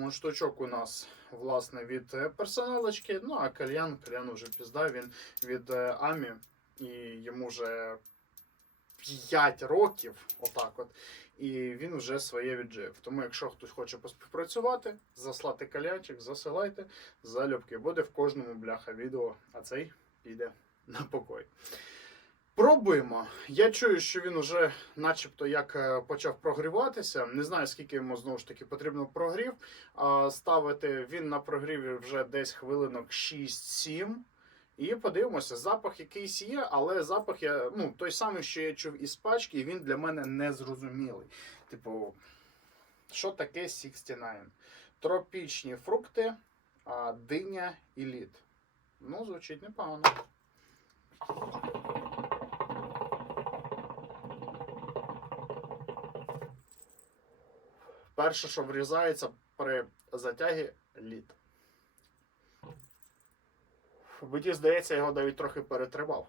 Мундштучок у нас власне від е, персоналочки. Ну а кальян, кальян вже пізда, він від е, Амі, і йому вже 5 років, отак от. І він вже своє віджив. Тому, якщо хтось хоче поспівпрацювати, заслати калянчик, засилайте залюбки. Буде в кожному бляха відео, а цей піде на покой. Пробуємо. Я чую, що він уже, начебто, як е, почав прогріватися. Не знаю, скільки йому знову ж таки потрібно прогрів. Ставити він на прогріві вже десь хвилинок 6-7. І подивимося, запах якийсь є, але запах я, ну, той самий, що я чув із пачки, і він для мене не зрозумілий. Типу, що таке 69? Тропічні фрукти, диня і лід. Ну, звучить непогано. Перше, що врізається при затягі лід. Мені здається, його навіть трохи перетримав.